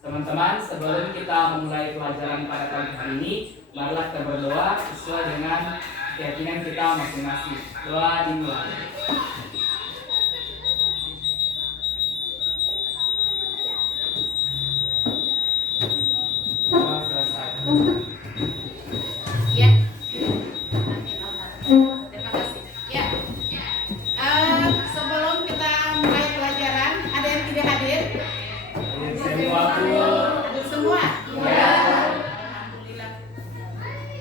Teman-teman, sebelum kita memulai pelajaran pada pagi hari ini, marilah kita berdoa sesuai dengan keyakinan kita masing-masing. Doa dimulai. Doa selesai. Ya. Terima kasih. Ya. Sebelum kita mulai pelajaran, ada yang tidak hadir? Semua Hadir semua? Ya. Alhamdulillah.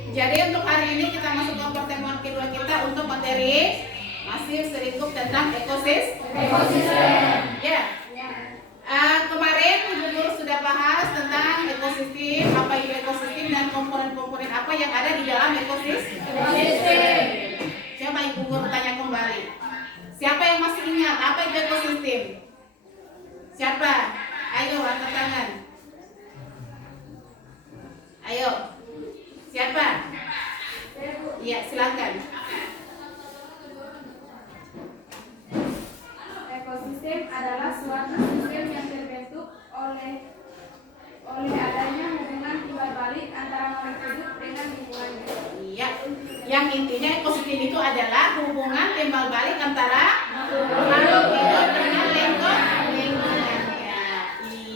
Jadi untuk hari ini kita masuk ke pertemuan kedua kita untuk materi masih selingkup tentang ekosistem. Ya. Kemarin Ibu Guru sudah bahas tentang ekosistem, apa itu ekosistem dan komponen-komponen apa yang ada di dalam ekosistem. Coba Ibu Guru tanya kembali. Siapa yang masih ingat apa itu ekosistem? Siapa? Ayo angkat tangan. Ayo. Siapa? Iya, silakan. Ekosistem adalah suatu sistem yang terbentuk oleh adanya hubungan timbal balik antara makhluk hidup dengan lingkungannya. Iya. Yang intinya ekosistem itu adalah hubungan timbal balik antara makhluk hidup dengan lingkungannya.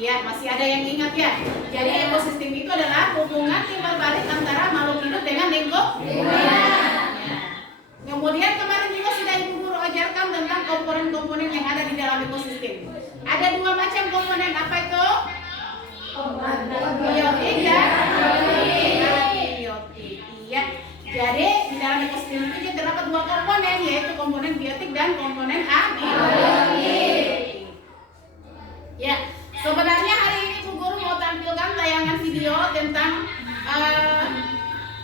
Iya, masih ada yang ingat ya? Jadi ekosistem itu adalah hubungan timbal balik antara makhluk hidup dengan lingkungannya. Kemudian kemarin juga sudah Ibu Guru ajarkan tentang komponen-komponen yang ada di dalam ekosistem. Ada dua macam komponen, apa itu? Biotik dan abiotik. Iya. Jadi di dalam ekosistem itu terdapat dua komponen, yaitu komponen biotik dan komponen abiotik. Ya, sebenarnya hari ini Bu Guru mau tampilkan tayangan video tentang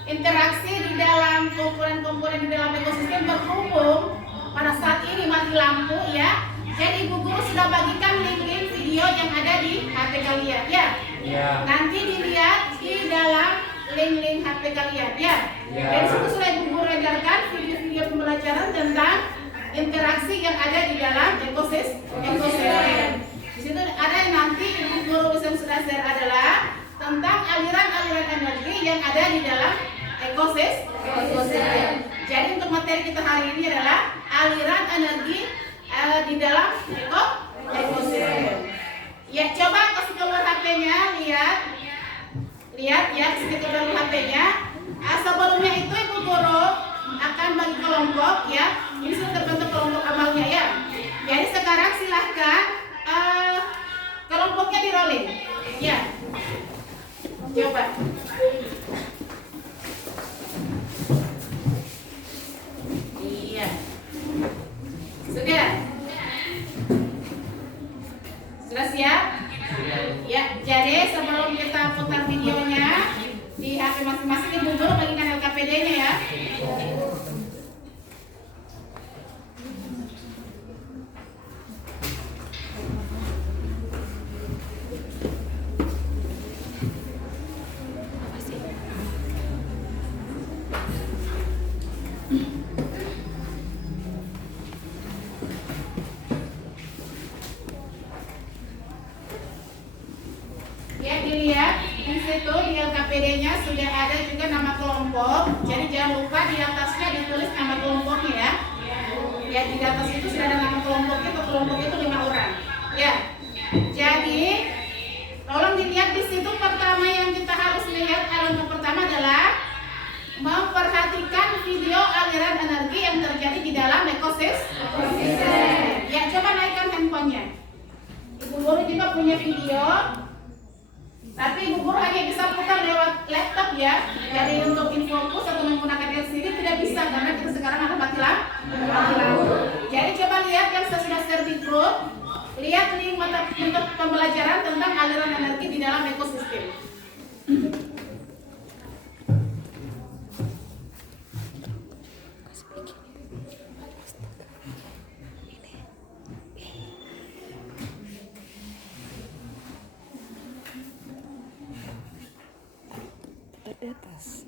interaksi di dalam komponen-komponen di dalam ekosistem berhubung pada saat ini mati lampu ya. Jadi Ibu Guru sudah bagikan link-link video yang ada di HP kalian ya. Nanti dilihat di dalam link-link HP kalian ya. Dari situ sudah Ibu Guru ajarkan video-video pembelajaran tentang interaksi yang ada di dalam ekosistem. Di situ ada yang nanti Ibu Guru yang sudah share adalah tentang aliran-aliran energi yang ada di dalam ekosistem. Jadi untuk materi kita hari ini adalah aliran energi di dalam ekosistem. Ya, coba kasih keluar HP-nya, lihat ya, kasih keluar HP-nya. Sebelumnya itu Ibu Guru akan bagi kelompok ya. Ini sudah terbentuk kelompok amalnya ya. Jadi sekarang silahkan kelompoknya di rolling. Ya. Coba. Iya. Sudah? Sudah siap? Ya, jadi sebelum kita putar videonya di HP masing-masing Ibu Guru bagikan LKPD-nya ya. Ya, dilihat di situ di LKPD-nya sudah ada juga nama kelompok. Jadi jangan lupa di atasnya ditulis nama kelompoknya ya. Ya, di atas itu sudah ada nama kelompoknya. Kelompoknya itu 5 orang. Ya. Jadi tolong dilihat di situ pertama yang kita harus lihat yang pertama adalah memperhatikan video aliran energi yang terjadi di dalam ekosistem. Ya, coba naikkan handphonenya. Ibu Guru juga punya video. Tapi Ibu Guru hanya bisa putar lewat laptop ya. Jadi untuk infokus atau menggunakan LCD tidak bisa karena kita sekarang ada mati lampu. Jadi coba lihat yang saya sudah share di grup. Lihat link mata untuk pembelajaran tentang aliran energi di dalam ekosistem. Di atas.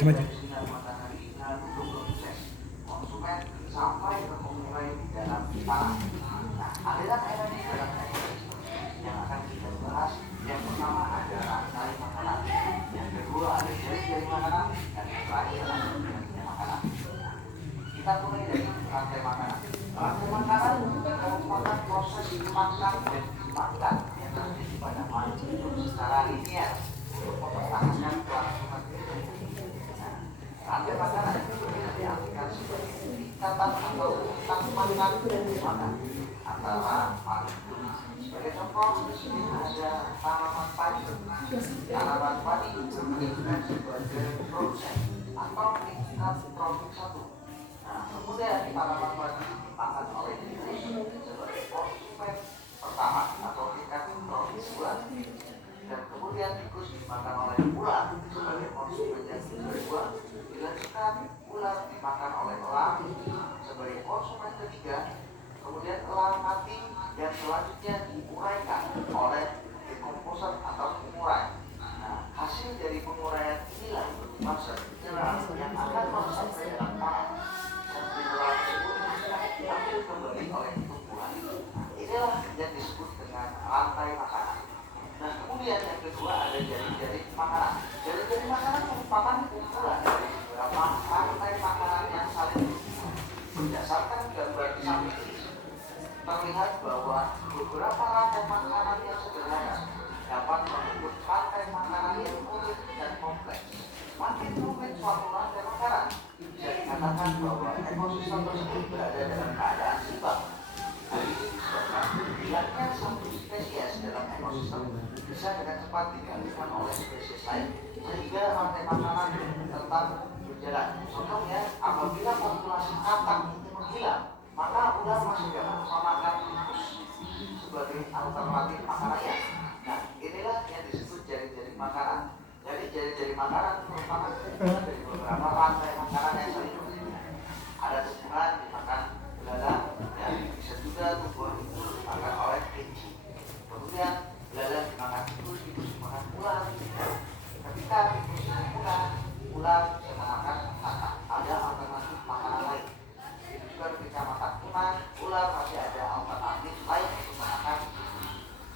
Cuma aja. Kita mulai dari rantai makanan. Rantai makanan merupakan proses makan dan dimakan yang terjadi pada manusia secara linear untuk mempertahankan kelangsungan hidup. Rantai makanan bisa diartikan sebagai ikatan atau hutang makan dan dimakan antara makhluk. Sebagai contoh, di sini ada tanaman padi. Tanaman padi berfungsi sebagai produsen atau tingkat produk satu. Kemudian tanaman padi dimakan oleh tikus sebagai konsumen pertama atau tingkat produk bulan. Dan kemudian tikus dimakan oleh ular sebagai konsumen yang kedua. Dilanjutkan ular dimakan oleh elang sebagai konsumen ketiga. Kemudian elang mati dan selanjutnya diuraikan oleh dekomposer atau pengurai. Nah, hasil dari penguraian inilah maksud mineral yang akan masuk ke dalam tanah. Dan mineral tersebut diambil kembali oleh tumbuhan. Inilah yang disebut dengan rantai makanan. Nah, kemudian yang kedua ada jari-jari makanan. Jari-jari makanan merupakan kumpulan dari beberapa rantai makanan yang saling berhubungan. Berdasarkan gambar di samping ini, terlihat bahwa beberapa rantai makanan yang sederhana dapat membentuk rantai makanan yang rumit dan kompleks. Makin rumit suatu rantai makanan, bisa dikatakan bahwa ekosistem tersebut berada dalam keadaan seimbang. Hal ini disebabkan hilangnya satu spesies dalam ekosistem bisa dengan cepat digantikan oleh spesies lain, sehingga rantai makanan tetap berjalan. Contohnya, apabila populasi katak menghilang, maka ular masih dapat memakan tikus sebagai alternatif makanannya. Nah, inilah yang disebut jari-jari makanan. Jadi jari-jari makanan merupakan kumpulan dari beberapa rantai makanan yang saling berhubungan. Ada tumbuhan dimakan belalang, ya, bisa juga tumbuhan itu dimakan oleh kelinci. Kemudian belalang dimakan tikus dimakan ular. Ketika tikus itu punah, ular bisa memakan katak. Ada alternatif makanan lain. Ketika makan punah, ular masih ada alternatif lain untuk makan.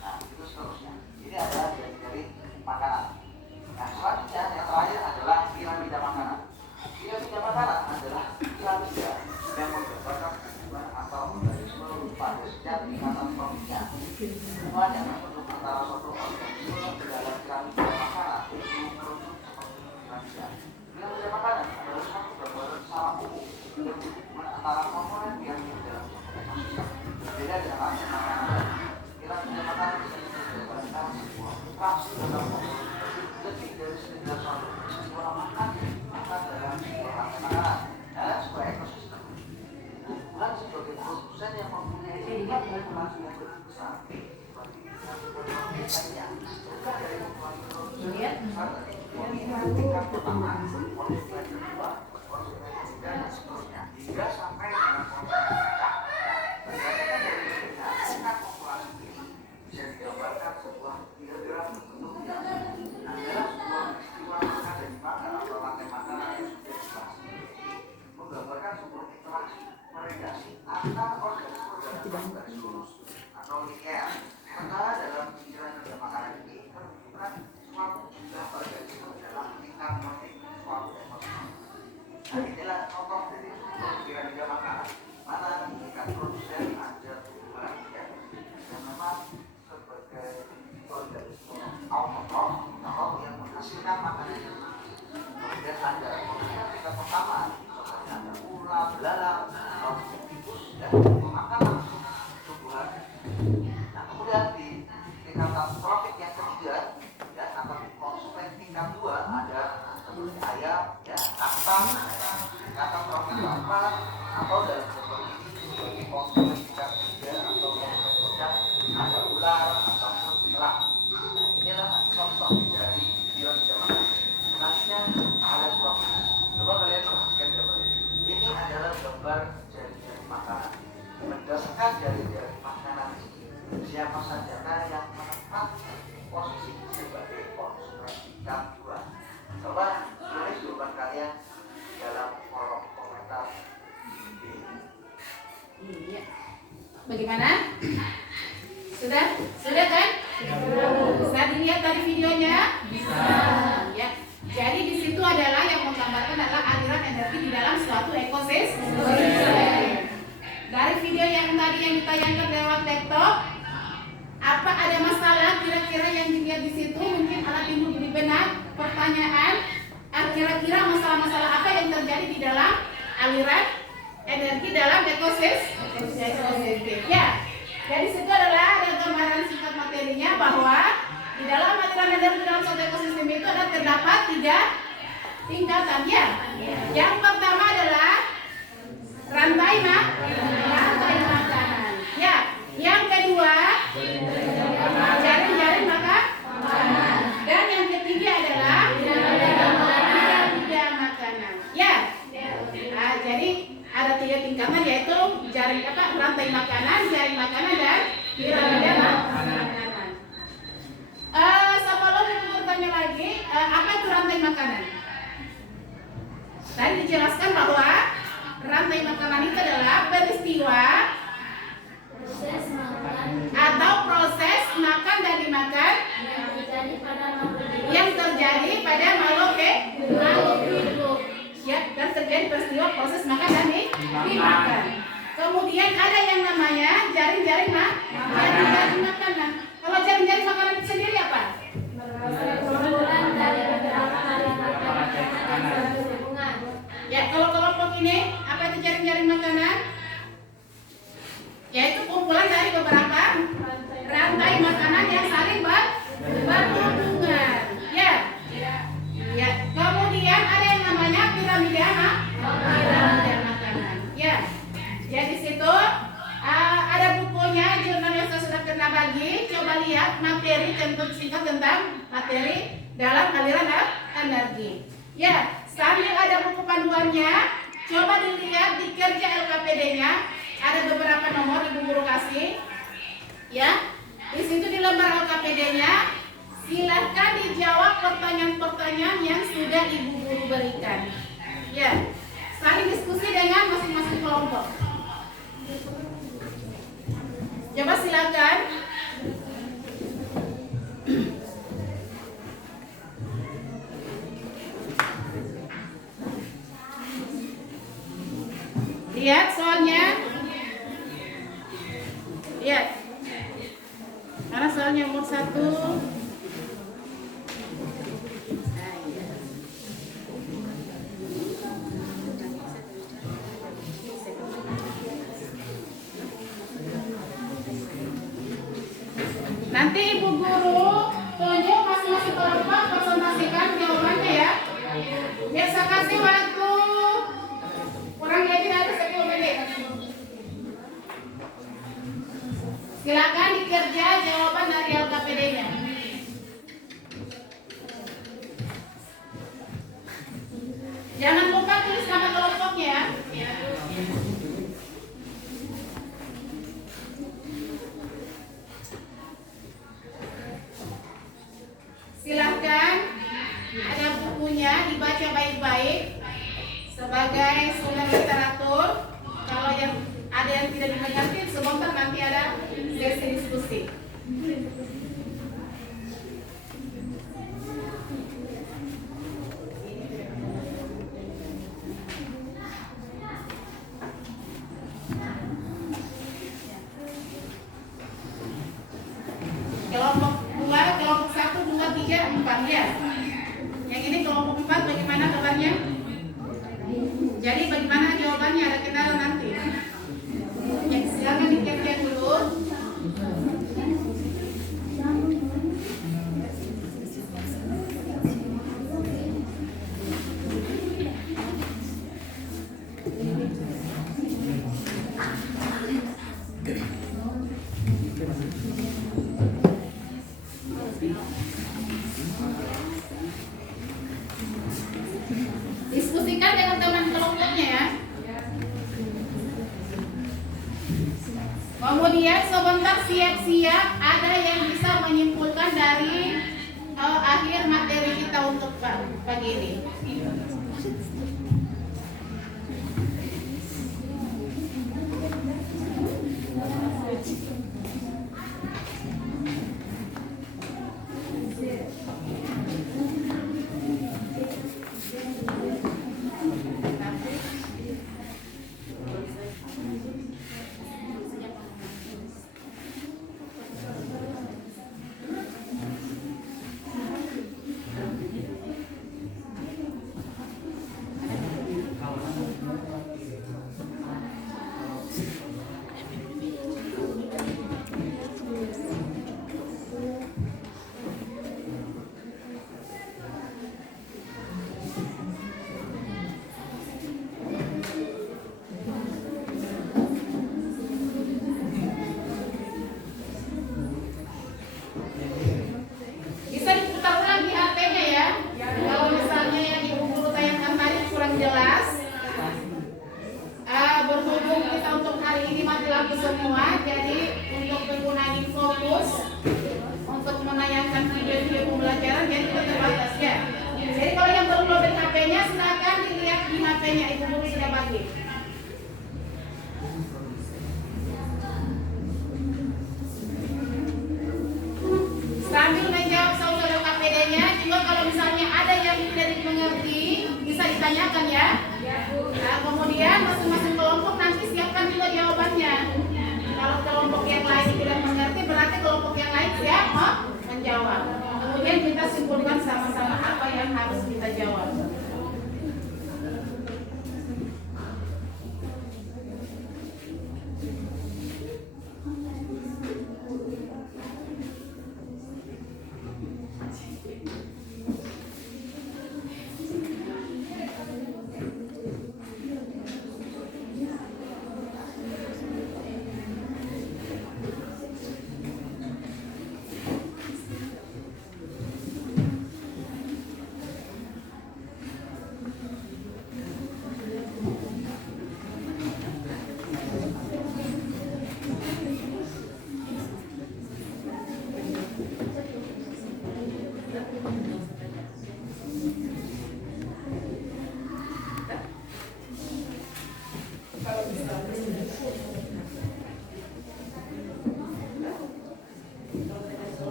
Nah, itu seterusnya. Ini adalah jari-jari makanan. Nah, selanjutnya yang terakhir adalah piramida makanan. Piramida makanan adalah piramida yang menggambarkan hubungan antara organisme pada setiap tingkatan tropiknya. Hubungan yang terbentuk antara suatu organisme ke dalam piramida makanan itu merujuk seperti piramida. Piramida makanan adalah suatu gambaran secara umum hubungan antara komponen yang dalam ekosistem. Berbeda dengan rantai makanan, piramida makanan bisa digambarkan sebuah interaksi dalam komponen lebih dari sekedar suatu peristiwa makan dalam sebuah rantai makanan dalam sebuah ekosistem. Bukan sebagai produsen yang mempunyai tingkat regulasi yang lebih besar dibanding lainnya. Bukan dari mempunyai produsen yang besar mempunyai tingkat pertama, konsumen kedua, konsumen ketiga, dan seterusnya hingga sampai dengan konsumen puncak. Berdasarkan dari tingkat populasi ini bisa digambarkan sebuah diagram bentuk adalah sebuah peristiwa makan dan dimakan atau rantai makanan yang sudah dibahas ini menggambarkan sebuah interaksi variasi antar organisme dalam garis lurus atau linear. Sementara dalam pikiran kerja makanan ini menunjukkan suatu jumlah organisme dalam tingkat motif suatu ekosistem. Nah, inilah contoh dari piramida makanan, mana tingkat produsen ada tumbuhan yang memang sebagai organisme autotrof atau yang menghasilkan makanan. Kemudian ada tingkat pertama, contohnya ada ular, belalang, atau tikus yang memakan langsung tumbuhan. Nah, kemudian di tingkatan trofik yang ketiga, ya, atau konsumen tingkat dua ada seperti ayam, ya, kantang, tingkatan trofik keempat, atau dalam contoh ini sebagai konsumen tingkat tiga atau konsumen puncak ada ular ataupun elang. Nah, inilah contoh dari piramida makanan. Selanjutnya ada sebuah coba kalian perhatikan gambar ini. Ini adalah gambar jari-jari makanan. Berdasarkan jari-jari makanan ini, siapa sarjana yang menempati posisi sebagai konsumen tingkat 2. Coba tulis jawaban kalian dalam kolom komentar. Iya. Bagaimana? Sudah? Sudah kan? Bisa dilihat tadi videonya? Bisa. Ya. Jadi di situ adalah yang menggambarkan adalah aliran energi di dalam suatu ekosistem. Dari video yang tadi yang ditayangkan lewat laptop, apa ada masalah kira-kira yang dilihat di situ? Mungkin alat timbul di benak pertanyaan, kira-kira masalah-masalah apa yang terjadi di dalam aliran energi dalam ekosistem? Ya. Jadi situ adalah ada gambaran singkat materinya bahwa di dalam aliran energi dalam suatu ekosistem itu ada terdapat 3 tingkatan ya. Yang pertama adalah rantai makanan. Ya. Yang kedua jaring-jaring makanan. Dan yang ketiga adalah piramida makanan. Ya. Nah, jadi ada 3 tingkatan yaitu rantai makanan, jaring makanan dan piramida makanan. Sebelum ibu bertanya lagi, apa itu rantai makanan? Tadi dijelaskan bahwa rantai makanan itu adalah peristiwa atau proses makan dan dimakan yang terjadi pada makhluk hidup. Ya, dan terjadi peristiwa proses makan dan dimakan. Kemudian ada yang namanya jaring-jaring makanan. Kalau jaring-jaring makanan itu sendiri apa? Ya, kalau kelompok ini apa itu jaring-jaring makanan? Yaitu kumpulan dari beberapa rantai makanan yang saling berhubungan. Ya. Ya. Kemudian ada yang namanya piramida makanan. Ya. Jadi situ ada bukunya, jurnal yang saya sudah pernah bagi. Coba lihat materi singkat tentang materi dalam aliran energi. Ya, sambil ada buku panduannya, coba dilihat di kerja LKPD-nya. Ada beberapa nomor ibu guru kasih. Ya, di situ di lembar LKPD-nya, silahkan dijawab pertanyaan-pertanyaan yang sudah ibu guru berikan. Ya, saling diskusi dengan masing-masing kelompok. Coba silakan. Lihat soalnya. Lihat. Karena soalnya umur 1. Nanti ibu guru tunjuk masing-masing kelompok presentasikan jawabannya ya. Biasa kasih waktu kurang lebih dari 10 menit. Silakan dikerja jawaban dari LKPD-nya. Jangan lupa tulis nama kelompoknya ya. Silahkan, ada bukunya, dibaca baik-baik sebagai sumber literatur. Kalau yang ada yang tidak dimengerti, sebentar nanti ada sesi diskusi. Kelompok 2, kelompok 1, 2, 3, 4 ya. Yang ini kelompok 4 bagaimana kabarnya? Jadi bagaimana jawabannya, ada kendala nanti. Ya, silakan dikerja dulu. Diskusikan dengan teman kelompoknya ya. Kemudian sebentar siap-siap, ada yang bisa menyimpulkan dari akhir materi kita untuk pagi ini. Bisa diputar ulang di HP-nya ya. Kalau misalnya yang Ibu Guru tayangkan tadi kurang jelas, berhubung kita untuk hari ini mati lampu semua, jadi untuk penggunaan fokus untuk menayangkan video-video pembelajaran, jadi kita terbatas ya. Jadi kalau yang belum loaded HP-nya, silakan dilihat di HP-nya Ibu Guru sudah bagi. Sambil menjawab soal-soal KPD-nya, juga kalau misalnya ada yang tidak dimengerti, bisa ditanyakan ya. Nah, kemudian masing-masing kelompok nanti siapkan juga jawabannya. Kalau kelompok yang lain tidak mengerti, berarti kelompok yang lain siap menjawab. Kemudian kita simpulkan sama-sama apa yang harus kita jawab.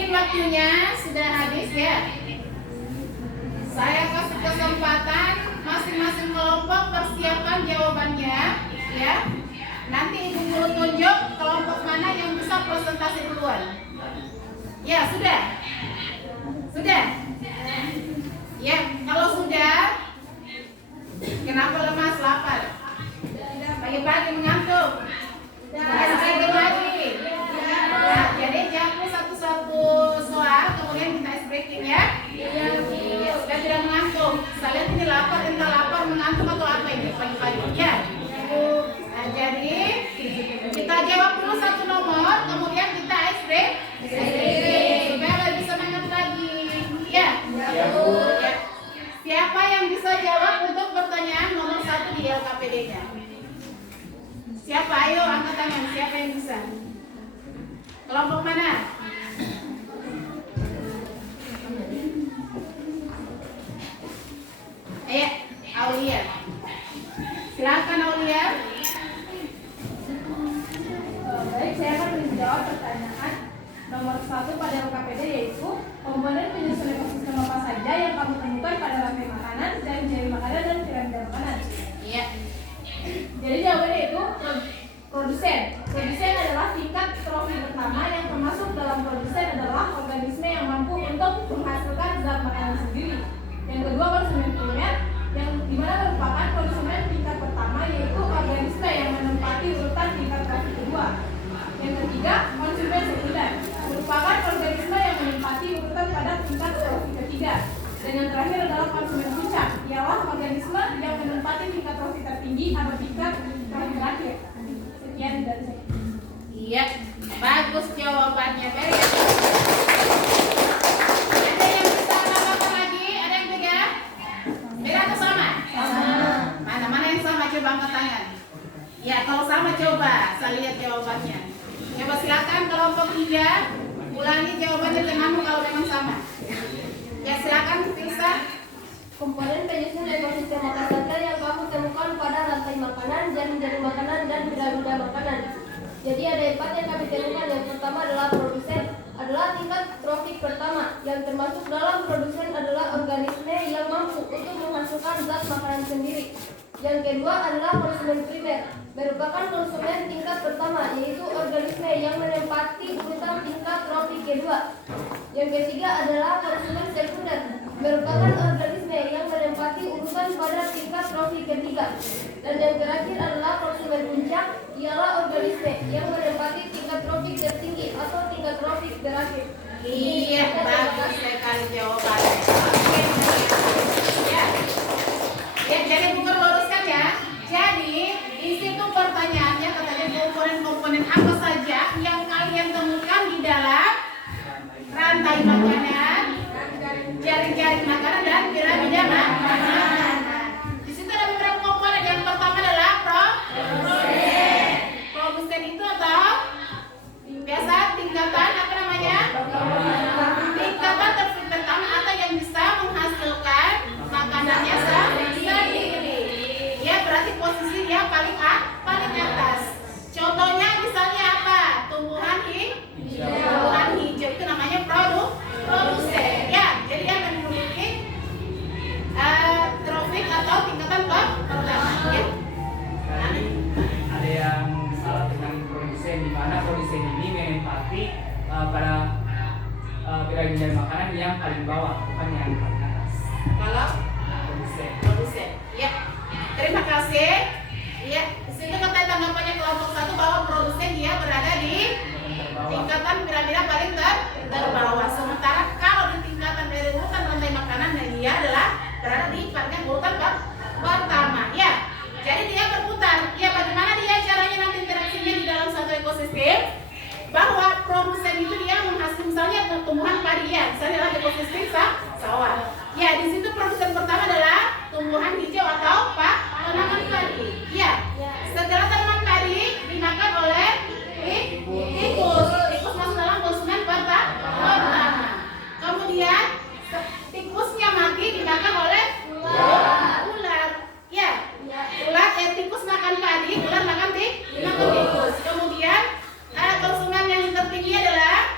Mungkin waktunya sudah habis ya. Saya kasih kesempatan masing-masing kelompok persiapan jawabannya ya. Nanti Ibu Guru tunjuk kelompok mana yang bisa presentasi duluan. Ya, sudah? Sudah? Ya, kalau sudah, kenapa lemas, lapar? Pagi-pagi mengantuk? Pagi lagi? Nah, jadi jawab satu-satu soal, kemudian kita ice breaking ya. Ya, sudah tidak mengantuk. Saya lihat ini lapar, entah lapar, mengantuk atau apa ini pagi-pagi ya. Nah, jadi kita jawab dulu satu nomor, kemudian kita ice break supaya lebih semangat lagi. Ya. Ya. Siapa yang bisa jawab untuk pertanyaan nomor 1 di LKPD-nya? Siapa? Ayo angkat tangan. Siapa yang bisa? Kelompok mana? Ayo, Aulia. Silakan Aulia. Baik, saya akan menjawab pertanyaan nomor 1 pada LKPD, yaitu komponen penyusun ekosistem apa saja yang kamu temukan pada rantai makanan, jari-jari makanan, dan piramida makanan. Iya. Jadi jawabannya itu produsen. Produsen adalah tingkat trofi pertama, yang termasuk dalam produsen adalah organisme yang mampu untuk menghasilkan zat makanan sendiri. Yang kedua, konsumen primer, yang dimana merupakan konsumen tingkat pertama, yaitu organisme yang menempati urutan tingkat trofi kedua. Yang ketiga, konsumen sekunder, merupakan organisme yang menempati urutan pada tingkat trofi ketiga. Dan yang terakhir adalah konsumen puncak, ialah organisme yang menempati tingkat trofi tertinggi atau tingkat trofi terakhir. Sekian dari saya. Iya, bagus jawabannya. Very good. Ada yang bisa tambahkan lagi? Ada yang beda? Beda atau sama? Sama. Mana yang sama? Coba angkat tangan. Ya, kalau sama coba saya lihat jawabannya. Coba silakan kelompok 3 ulangi jawabannya denganmu kalau memang sama. Ya, silakan Filsa. Komponen penyusun ekosistem apa saja yang kamu temukan pada rantai makanan, jari-jari makanan, dan piramida makanan. Jadi ada 4 yang kami temukan. Yang pertama adalah produsen, adalah tingkat trofik pertama. Yang termasuk dalam produsen adalah organisme yang mampu untuk menghasilkan zat makanan sendiri. Yang kedua adalah konsumen primer, merupakan konsumen tingkat pertama, yaitu organisme yang menempati urutan tingkat trofik kedua. Yang ketiga adalah konsumen sekunder, merupakan organisme yang menempati urutan pada tingkat trofik ketiga. Dan yang terakhir adalah konsumen puncak, ialah organisme yang menempati tingkat trofik tertinggi atau tingkat trofik terakhir. Iya, bagus sekali jawabannya. Ya. Ya, jadi bukan luruskan ya. Jadi di situ pertanyaannya katanya komponen-komponen apa saja yang kalian temukan di dalam rantai makanan, jaring-jaring makanan, dan piramida makanan. Di situ ada beberapa komponen. Yang pertama adalah produsen. Produsen itu atau biasa tingkatan apa namanya? Tingkatan pertama atau yang bisa menghasilkan makanannya sendiri. Ya, berarti posisi dia paling atas. Contohnya misalnya apa? Tumbuhan hijau itu namanya produsen. Ya, jadi dia memiliki trofik atau tingkatan pertama. Ya. Ada yang salah dengan produsen, di mana produsen ini menempati pada piramida makanan yang paling bawah, bukan yang paling atas. Kalau produsen. Ya. Terima kasih. Ya, di situ kata tanggapannya kelompok 1 bahwa produsen dia berada di tingkatan piramida paling terbawah. Sementara kalau di tingkatan dari urutan rantai makanan, dia adalah berada di urutan pertama. Ya. Jadi dia berputar. Ya, bagaimana dia caranya nanti interaksinya di dalam satu ekosistem? Bahwa produsen itu dia menghasilkan misalnya tumbuhan padi ya, misalnya dalam ekosistem sawah. Ya, di situ produsen pertama adalah tumbuhan hijau atau tanaman padi. Ya. Setelah tanaman padi dimakan oleh tikus. Tikus masuk dalam konsumen pertama. Kemudian tikusnya mati dimakan oleh ular. Ya. Ular tikus makan padi, ular makan tikus. Kemudian konsumen yang tertinggi adalah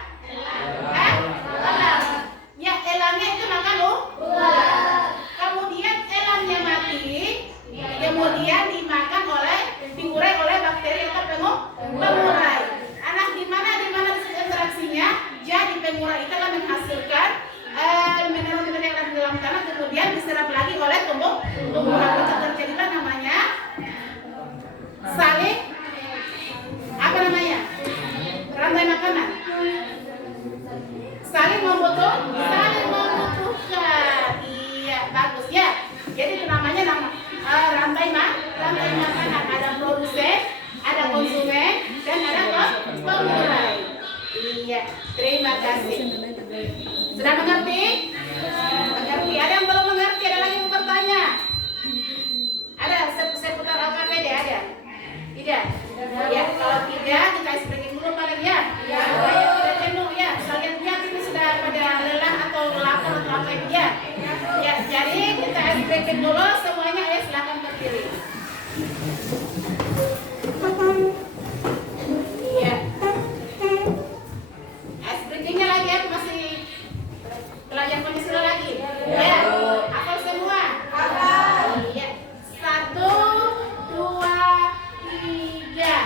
lantai makanan. Ada produsen, ada konsumen, dan ada pemulai. Iya, terima kasih. Sudah mengerti? Mengerti. Ada yang belum mengerti? Ada lagi yang mau bertanya? Ada seputar LKPD ada? Tidak? Ya, kalau tidak kita explaining dulu paling ya. Supaya tidak jenuh ya. Kalian lihat ini sudah pada lelah atau lapar atau apa ini ya. Ya, jadi kita explaining dulu semuanya ya, silakan berdiri. Iya. Explainingnya lagi ya, masih belajar Pancasila lagi. Ya, hafal semua. Iya. 1, 2, 3.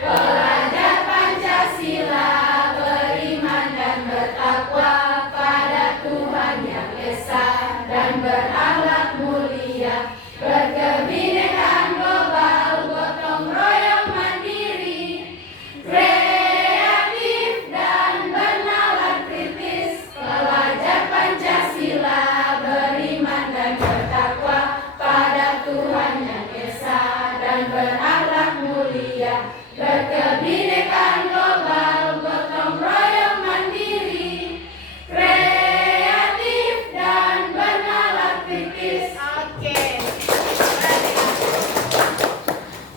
Belajar Pancasila, beriman dan bertakwa pada Tuhan Yang Esa, dan berakhlak mulia, berkebinekaan global, gotong royong mandiri, kreatif dan bernalar kritis. Belajar Pancasila, beriman dan bertakwa pada Tuhan Yang Esa, dan berakhlak mulia, berkebinekaan global, gotong royong mandiri, kreatif dan bernalar kritis. Oke.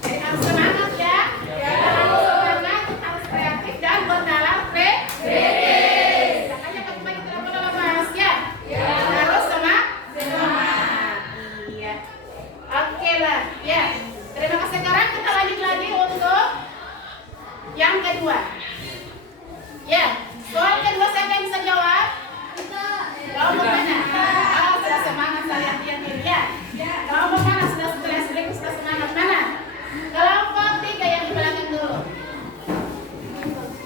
Jadi harus semangat ya. Harus semangat, harus kreatif dan bernalar kritis. Makanya pagi-pagi tidak boleh lemas ya. Harus semangat. Iya. Oke lah. Ya. Terima kasih. Sekarang kita lanjut lagi untuk yang kedua. Ya. Soal kedua siapa yang bisa jawab? Kelompok mana? Oh, sudah semangat saya lihat ini ya. Kelompok mana sudah sedikit sudah semangat mana? Kelompok 3 yang di belakang dulu.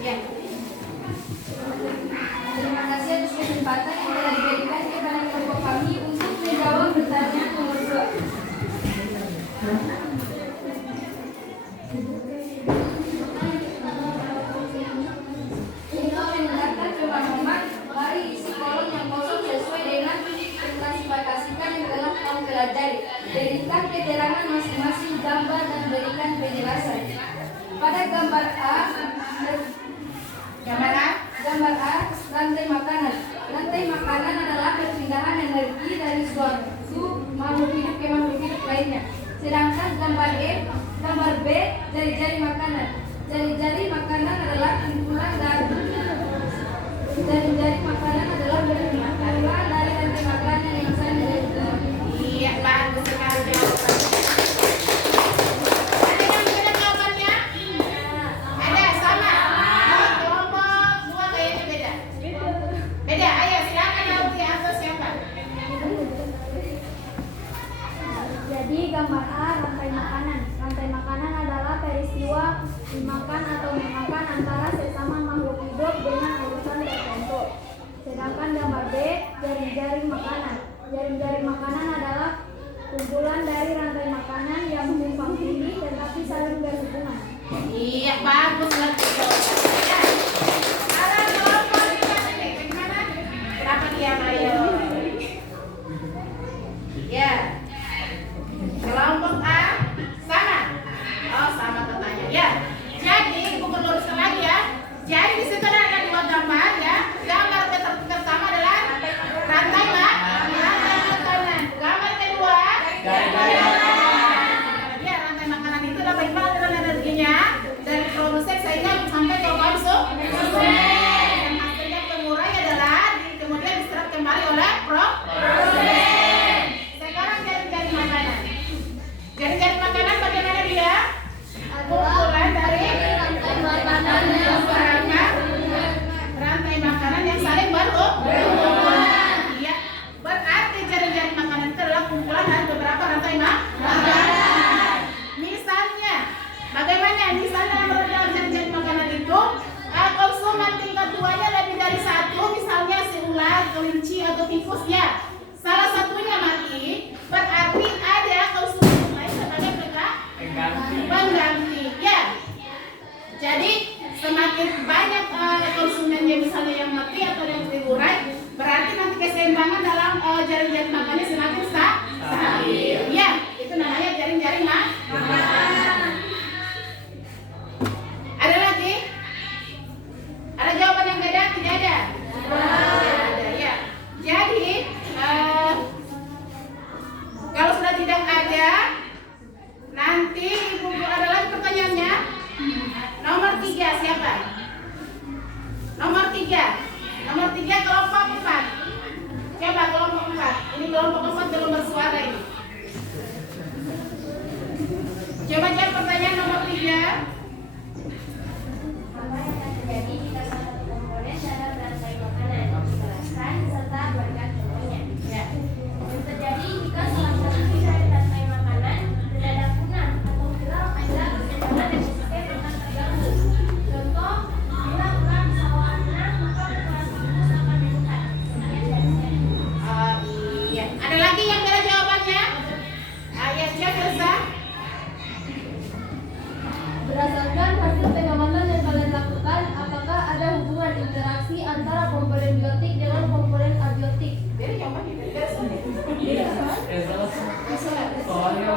Ya. Terima kasih atas kesempatan yang telah diberikan kepada kelompok kami untuk menjawab pertanyaan nomor 2. Untuk mendengarkan pemahaman dari isi kolom yang kosong sesuai dengan klasifikasikan yang telah kamu pelajari. Berikan keterangan masing-masing gambar dan berikan penjelasan. Pada gambar A, Gambar A, rantai makanan. Rantai makanan adalah perpindahan energi dari suatu makhluk hidup ke makhluk hidup lainnya. Sedangkan gambar B, jari-jari makanan. Jari-jari makanan adalah kumpulan dari jari-jari makanan adalah kumpulan dari rantai makanan yang saling berhubungan. Iya, bagus sekali jawabannya. Ada yang beda jawabannya? Ada sama. Oh, kelompok 2 kayaknya beda. Beda. Ayo silakan Lauti atau siapa? Jadi gambar A, rantai makanan. Rantai makanan adalah peristiwa dimakan atau memakan antara sesama makhluk hidup dengan urusan tertentu. Sedangkan gambar B, jari-jari makanan. Jari-jari makanan adalah kumpulan dari rantai makanan yang menumpang tinggi tetapi saling berhubungan. Iya, bagus lagi jawabannya. Kalau kelompok 3 ini bagaimana? Kenapa dia ayo? Ya. Kelompok A sama. Oh, sama katanya. Ya. Jadi buku luruskan lagi ya. Jadi di situ ada 2 gambar ya. Gambar pertama adalah rantai makanan. Gambar kedua Jari-jari makanan.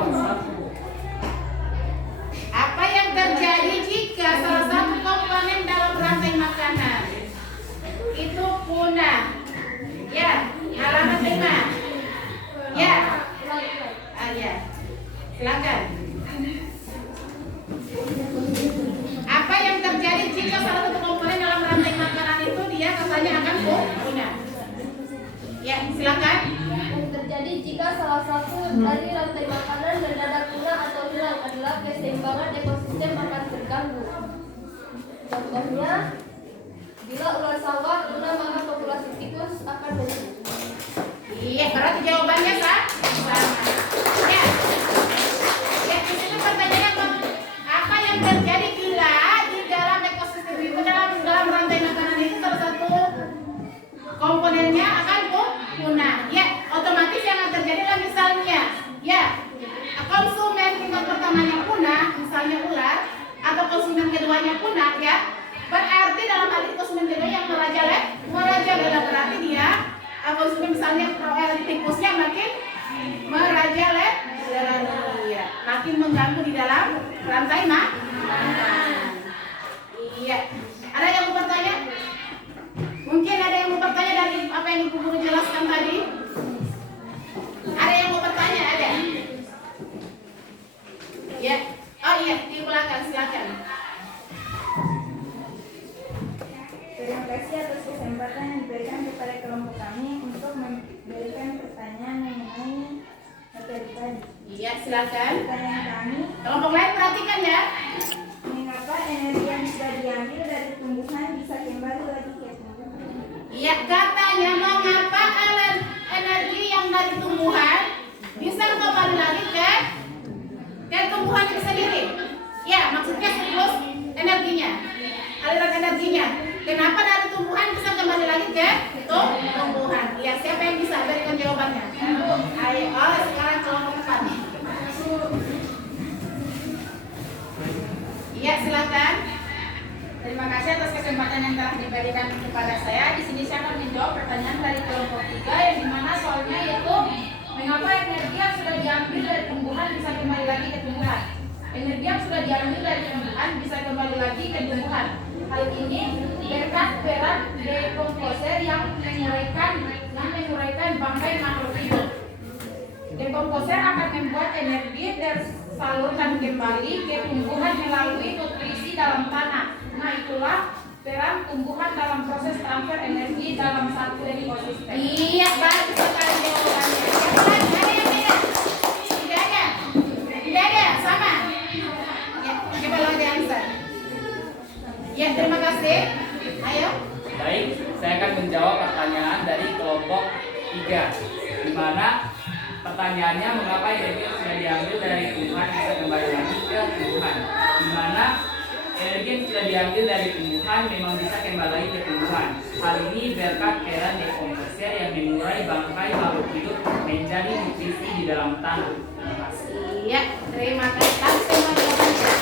nomor 1. Apa yang terjadi jika salah satu komponen dalam rantai makanan itu punah? Ya, halaman 5. Ya. Ya. Silakan. Apa yang terjadi jika salah satu komponen dalam rantai makanan itu dia katanya akan punah? Ya, silakan. Yang terjadi jika salah satu dari rantai makanan mendadak punah atau hilang adalah keseimbangan ekosistem akan terganggu. Contohnya, bila ular sawah punah maka populasi tikus akan menurun. Iya, berarti jawabannya sama. Ya. Ya, di sini pertanyaannya apa yang terjadi bila di dalam ekosistem itu dalam rantai makanan itu salah satu komponennya akan punah. Ya, otomatis yang akan terjadi adalah misalnya, ya, konsumen tingkat pertamanya punah, misalnya ular, atau konsumen keduanya punah, ya. Berarti dalam hal itu konsumen kedua yang merajalela berarti dia konsumen misalnya tikusnya makin merajalela, ya, makin mengganggu di dalam rantai makanan. Iya. Ada yang mau bertanya? Mungkin ada yang mau bertanya dari apa yang Ibu Guru jelaskan tadi? Ada yang mau bertanya? Ada? Ya. Oh iya, di belakang silakan. Terima kasih atas kesempatan yang diberikan kepada kelompok kami untuk memberikan pertanyaan mengenai materi tadi. Iya, silakan. Pertanyaan kami, Kelompok lain perhatikan ya. mengapa energi yang sudah diambil dari tumbuhan bisa kembali lagi ke tumbuhan? Iya, katanya mengapa energi yang dari tumbuhan bisa kembali lagi ke tumbuhan itu sendiri. Ya, maksudnya siklus energinya, aliran energinya. Kenapa dari tumbuhan bisa kembali lagi ke tumbuhan? Ya, siapa yang bisa berikan jawabannya? Ayo, sekarang kelompok 4. Iya, silakan. Terima kasih atas kesempatan yang telah diberikan kepada saya. Di sini saya akan menjawab pertanyaan dari kelompok 3 yang dimana soalnya yaitu mengapa energi yang sudah diambil dari tumbuhan bisa kembali lagi ke tumbuhan. Energi yang sudah diambil dari tumbuhan bisa kembali lagi ke tumbuhan. Hal ini berkat peran dekomposer yang menguraikan bangkai makhluk hidup. Dekomposer akan membuat energi tersalurkan kembali ke tumbuhan melalui nutrisi dalam tanah. Nah, itulah peran tumbuhan dalam proses transfer energi dalam satu ekosistem. Iya, bagus sekali jawabannya. Ada yang beda? Tidak ada? Tidak ada? Sama? Ya, coba lagi answer. Ya, terima kasih. Ayo. Baik, saya akan menjawab pertanyaan dari kelompok 3, di mana pertanyaannya mengapa energi yang sudah diambil dari tumbuhan bisa kembali lagi ke tumbuhan, di mana energi yang sudah diambil dari tumbuhan memang bisa kembali lagi ke tumbuhan. Hal ini berkat peran dekomposer yang mengurai bangkai makhluk hidup menjadi nutrisi di dalam tanah. Terima kasih. Iya, terima kasih. Langsung jawabannya.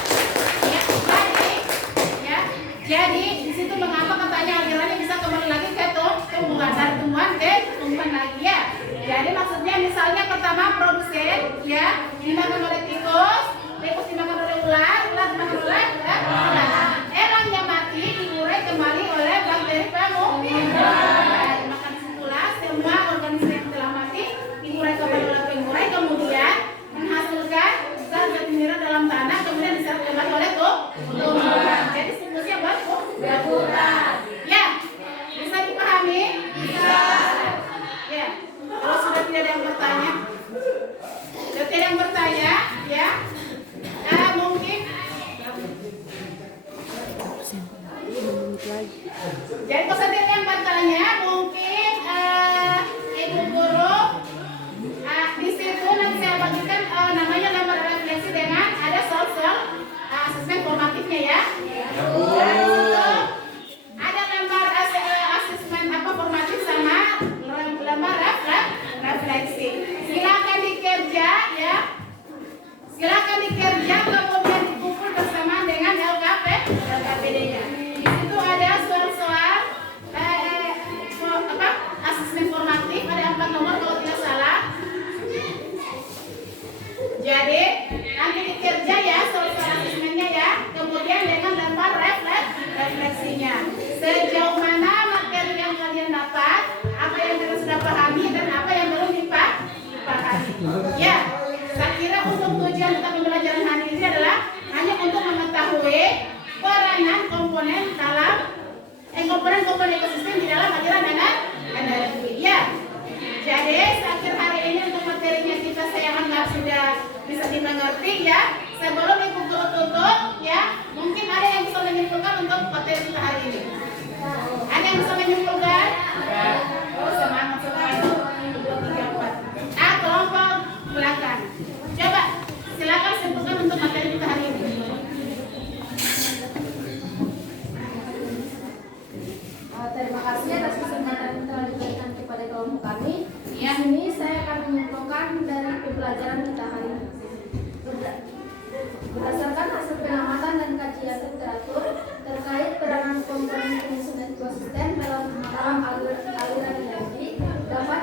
Jadi di situ mengapa katanya alirannya bisa kembali lagi ke tumbuhan, dari tumbuhan ke tumbuhan lagi ya. Jadi maksudnya misalnya pertama produsen ya dimakan oleh tikus dimakan oleh ular dimakan oleh elangnya mati diurai kembali oleh bakteri pengurai. Maka disitulah semua organisme yang telah mati diurai kembali oleh pengurai, kemudian menghasilkan zat mineral dalam tanah, kemudian diserap kembali oleh tumbuhan. Jadi siklusnya berputar. Ya, bisa dipahami? Bisa. Ya, kalau sudah tidak ada yang bertanya, ya. bisa dimengerti ya. Sebelum Ibu Guru tutup ya, mungkin ada yang bisa menyimpulkan untuk materi kita hari ini. Ada yang bisa menyimpulkan? Oh, semangat sekali. 1, 2, 3, 4. Ah, kelompok belakang. Coba silakan simpulkan untuk materi kita hari ini. Terima kasih atas kesempatan yang telah diberikan kepada kelompok kami. Ya. Di sini saya akan menyimpulkan dari pembelajaran kita hari ini. Berdasarkan hasil pengamatan dan kajian literatur terkait peranan komponen penyusunan ekosistem dalam aliran energi, dapat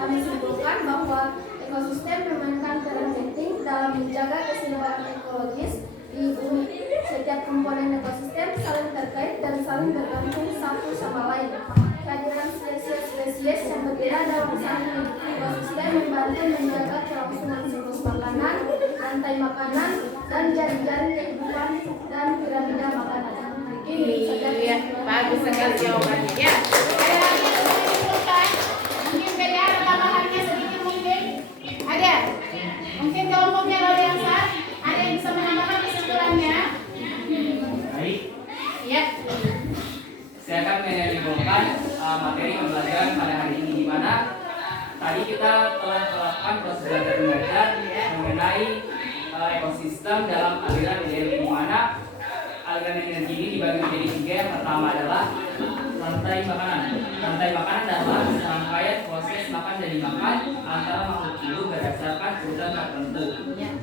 kami simpulkan bahwa ekosistem memainkan peran penting dalam menjaga keseimbangan ekologis di bumi. Setiap komponen ekosistem saling terkait dan saling bergantung satu sama lain. Kehadiran spesies-spesies yang berbeda dalam satu ekosistem membantu menjaga kelangsungan siklus makanan, rantai makanan, dan jaring-jaring kehidupan dan piramida makanan. Iya, bagus sekali jawabannya ya. Ada lagi yang bisa disimpulkan? Mungkin beda ada tambahannya sedikit mungkin? Ada? Mungkin kelompoknya ada yang sah? Ada yang bisa menambahkan kesimpulannya? Baik, Ya. saya akan menyimpulkan materi pembelajaran pada hari ini, di mana tadi kita telah melakukan proses belajar mengajar mengenai ekosistem dalam aliran energi, di mana aliran energi ini dibagi menjadi 3. Yang pertama adalah rantai makanan. Rantai makanan adalah rangkaian proses makan dan dimakan antara makhluk hidup berdasarkan urutan tertentu.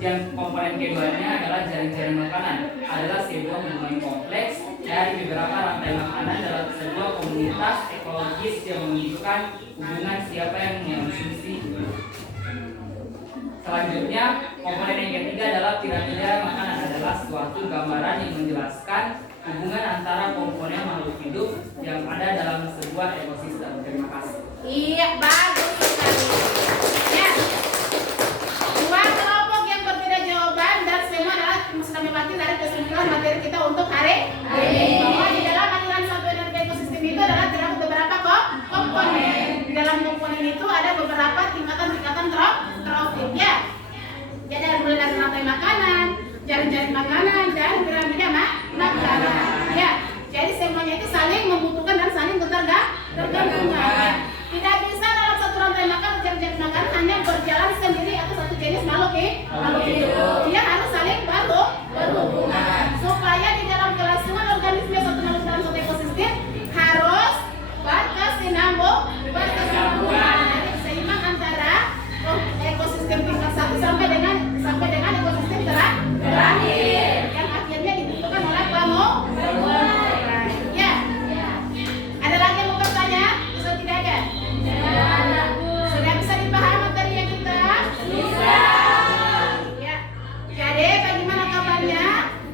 Yang komponen keduanya adalah jaring-jaring makanan, adalah sebuah hubungan kompleks dari beberapa rantai makanan dalam sebuah komunitas ekologis yang menunjukkan hubungan siapa yang mengonsumsi. Selanjutnya, komponen yang ketiga adalah piramida makanan, adalah suatu gambaran yang menjelaskan hubungan antara komponen makhluk hidup yang ada dalam sebuah ekosistem. Terima kasih. Iya, bagus sekali. Ya. 2 kelompok yang berbeda jawaban dan semua adalah sudah mewakili dari kesimpulan materi kita untuk hari ini. Bahwa di dalam aliran satu energi ekosistem itu adalah terdapat beberapa komponen. Di dalam komponen itu ada beberapa tingkatan-tingkatan trofik ya. Jadi ada mulai dari rantai makanan, jaring-jaring makanan, dan piramida makanan. Ya. Jadi semuanya itu saling membutuhkan dan saling bergantungan. Ya. Tidak bisa dalam satu rantai makanan jaring-jaring makanan hanya berjalan sendiri atau satu jenis makhluk hidup. Dia harus saling berhubungan. Supaya di dalam kelangsungan organisme satu makhluk dalam satu ekosistem harus berkesinambungan. Jadi seimbang antara ekosistem tingkat 1 sampai dengan ekosistem terakhir yang akhirnya dibutuhkan oleh pengumpulan. Ya. Ada lagi yang mau bertanya? Bisa tidak ada? Sudah bisa dipahami materinya kita? Bisa. Ya. Jadi bagaimana kabarnya?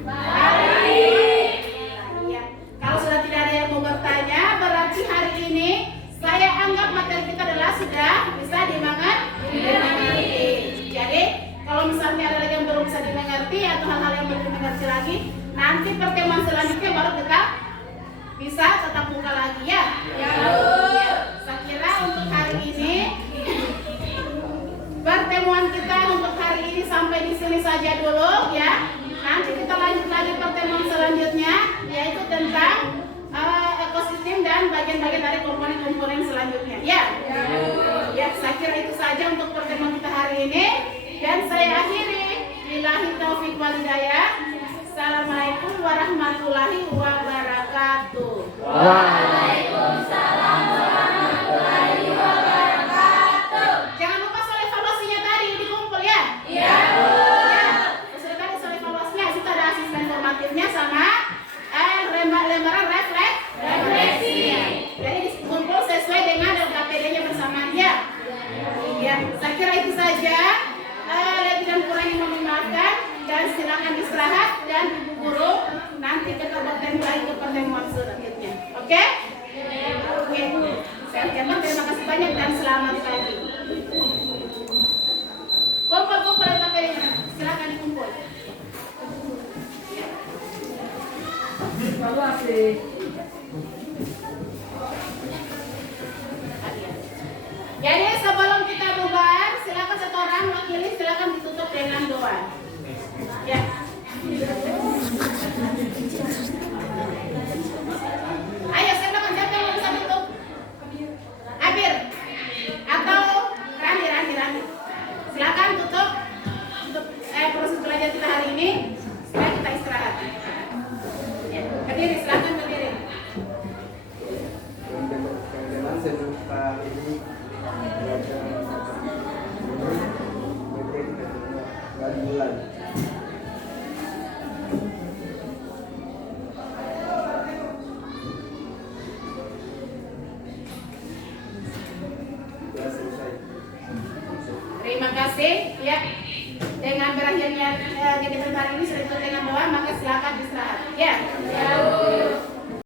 Baik. Ya. Kalau sudah tidak ada yang mau bertanya, berarti hari ini saya anggap materi kita adalah sudah bisa dimengerti. Jadi kalau misalnya ada lagi yang belum bisa dimengerti atau hal-hal yang belum dimengerti lagi, nanti pertemuan selanjutnya baru kita bisa tetap buka lagi ya. Ya. Saya kira untuk hari ini pertemuan kita untuk hari ini sampai di sini saja dulu ya. Nanti kita lanjut lagi pertemuan selanjutnya, yaitu tentang ekosistem dan bagian-bagian dari komponen-komponen selanjutnya. Ya. Ya, saya kira itu saja untuk pertemuan kita hari ini. Dan saya akhiri. Billahi taufiq wal hidayah. Assalamualaikum warahmatullahi wabarakatuh. Waalaikumsalam warahmatullahi wabarakatuh. Jangan lupa soal evaluasinya tadi dikumpul ya. Iya. Ya. Sudah tadi soal evaluasinya itu ada asesmen formatifnya sama lembaran refleksi. Jadi dikumpul sesuai dengan LKPD-nya bersamaan ya. Ya, saya kira itu saja. Lebih dan kurangnya mohon maafkan dan silakan istirahat dan Ibu Guru nanti kita bertemu lagi ke pertemuan selanjutnya. Oke? Oke. Saya ucapkan terima kasih banyak dan selamat pagi. Kumpul LKPD-nya. Silakan dikumpul. Jadi sebelum kita bubar, silakan satu orang wakili silakan ditutup dengan ini supaya kita istirahat. Ya, berdiri, silakan berdiri. Teman-teman sejuta ini belajar ini bulan. Sudah selesai. Terima kasih. Ya, dengan berakhirnya kegiatan hari ini sudah ditutup dengan doa, maka silakan istirahat. Ya.